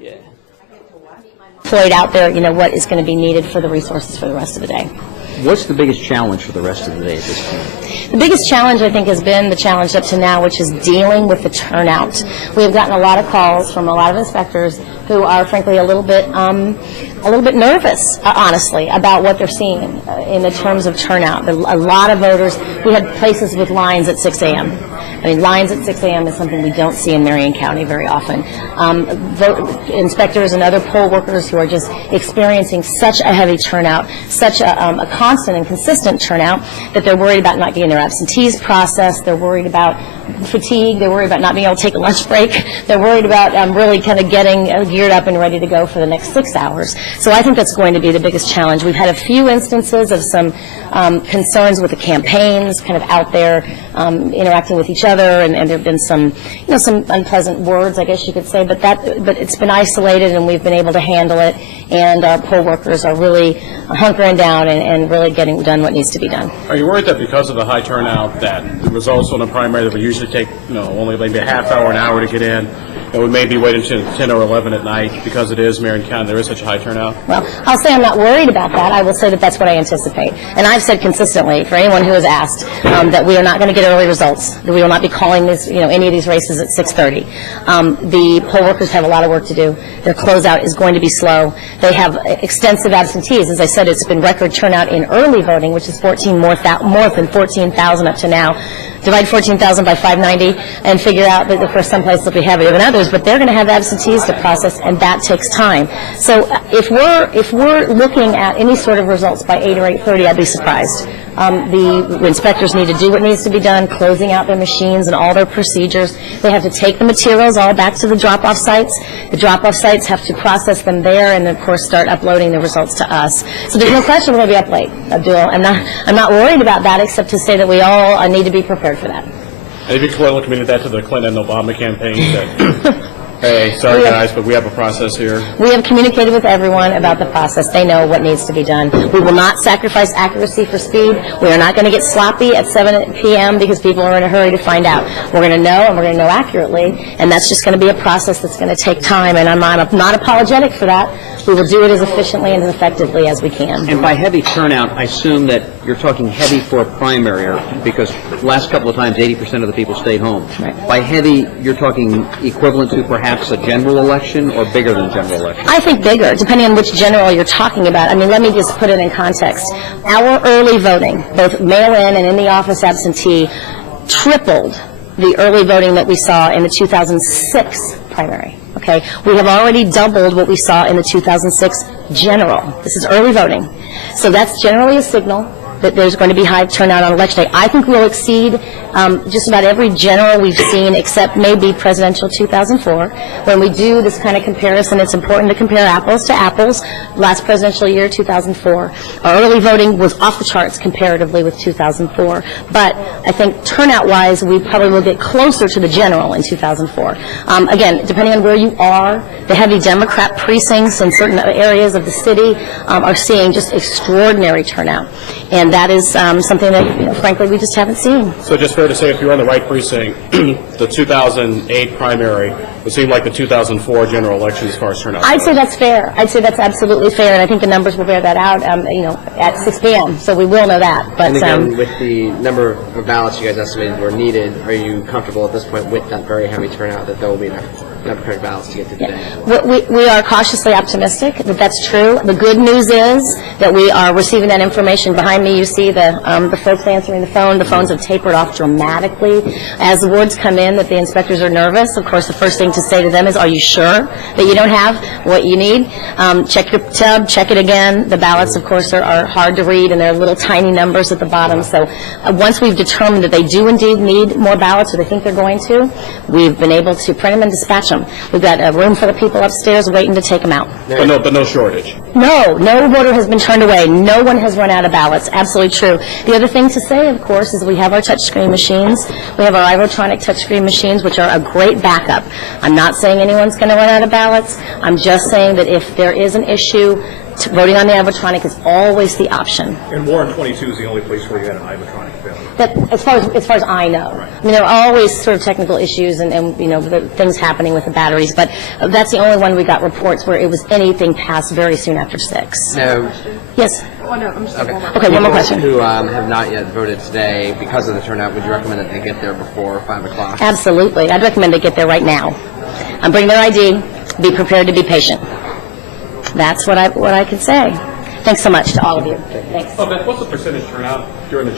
Yeah. Deployed out there, what is going to be needed for the resources for the rest of the day. What's the biggest challenge for the rest of the day at this point? The biggest challenge, I think, has been the challenge up to now, which is dealing with the turnout. We have gotten a lot of calls from a lot of inspectors who are, frankly, a little bit nervous, honestly, about what they're seeing in the terms of turnout. A lot of voters. We had places with lines at 6 a.m. I mean, lines at 6 a.m. is something we don't see in Marion County very often. Inspectors and other poll workers who are just experiencing such a heavy turnout, such a constant and consistent turnout, that they're worried about not getting their absentees processed. They're worried about fatigue. They're worried about not being able to take a lunch break. They're worried about really kind of getting geared up and ready to go for the next 6 hours. So I think that's going to be the biggest challenge. We've had a few instances of some concerns with the campaigns, kind of out there interacting with each other, and there have been some unpleasant words, I guess you could say. But it's been isolated, and we've been able to handle it. And our poll workers are really hunkering down and really getting done what needs to be done. Are you worried that because of the high turnout, that the results on the primary that would usually take only maybe a half hour, an hour to get in, and we may be waiting until 10 or 11 at night because it is Marion County, there is such a high turnout? Well, I'll say I'm not worried about that. I will say that that's what I anticipate. And I've said consistently, for anyone who has asked, that we are not going to get early results, that we will not be calling this, any of these races at 6:30. The poll workers have a lot of work to do. Their closeout is going to be slow. They have extensive absentees. As I said, it's been record turnout in early voting, which is more than 14,000 up to now. Divide 14,000 by 590 and figure out that, of course, some places will be heavier than others, but they're going to have absentees to process, and that takes time. So if we're looking at any sort of results by 8 or 8:30, I'd be surprised. The inspectors need to do what needs to be done, closing out their machines and all their procedures. They have to take the materials all back to the drop-off sites. The drop-off sites have to process them there, and, of course, start uploading the results to us. So there's no question we're going to be up late, Abdul. I'm not worried about that, except to say that we all need to be prepared for that. And if you communicated that to the Clinton and Obama campaigns, that hey, sorry guys, but we have a process here. We have communicated with everyone about the process. They know what needs to be done. We will not sacrifice accuracy for speed. We are not going to get sloppy at 7 p.m. because people are in a hurry to find out. We're going to know, and we're going to know accurately, and that's just going to be a process that's going to take time, and I'm not apologetic for that. We will do it as efficiently and as effectively as we can. And by heavy turnout, I assume that you're talking heavy for a primary, because last couple of times 80% of the people stayed home. Right. By heavy, you're talking equivalent to perhaps a general election, or bigger than general election? I think bigger, depending on which general you're talking about. I mean, let me just put it in context. Our early voting, both mail-in and in the office absentee, tripled the early voting that we saw in the 2006 primary. Okay, we have already doubled what we saw in the 2006 general. This is early voting. So that's generally a signal that there's going to be high turnout on election day. I think we'll exceed just about every general we've seen, except maybe presidential 2004. When we do this kind of comparison, it's important to compare apples to apples. Last presidential year, 2004, our early voting was off the charts comparatively with 2004. But I think turnout-wise, we probably will get closer to the general in 2004. Again, depending on where you are, the heavy Democrat precincts in certain areas of the city are seeing just extraordinary turnout. And that is something that, frankly, we just haven't seen. So just fair to say, if you're in the right precinct, the 2008 primary would seem like the 2004 general election as far as turnout. I'd say that's fair. I'd say that's absolutely fair, and I think the numbers will bear that out, at 6 p.m., so we will know that. But, and again, with the number of ballots you guys estimated were needed, are you comfortable at this point with that very heavy turnout that there will be enough ballots to get through the day? We are cautiously optimistic that that's true. The good news is that we are receiving that information. Behind me, you see the folks answering the phone. The phones have tapered off dramatically. As the words come in that the inspectors are nervous, of course, the first thing to say to them is, are you sure that you don't have what you need? Check your tub, check it again. The ballots, of course, are hard to read, and they're little tiny numbers at the bottom. So once we've determined that they do indeed need more ballots, or they think they're going to, we've been able to print them and dispatch them. We've got a room full of people upstairs waiting to take them out. But no shortage. No voter has been turned away. No one has run out of ballots. Absolutely true. The other thing to say, of course, is we have our touchscreen machines. We have our Ivotronic touchscreen machines, which are a great backup. I'm not saying anyone's going to run out of ballots. I'm just saying that if there is an issue, voting on the animatronic is always the option. And Warren 22 is the only place where you had an animatronic failure. That, as far as I know. I mean, there are always sort of technical issues and the things happening with the batteries, but that's the only one we got reports where it was anything past very soon after 6. No. Yes? Okay, one more question. People who have not yet voted today, because of the turnout, would you recommend that they get there before 5 o'clock? Absolutely. I'd recommend they get there right now. Bring their ID, be prepared to be patient. That's what I can say. Thanks so much to all of you. Thanks. Oh, Beth, what's the percentage turnout during the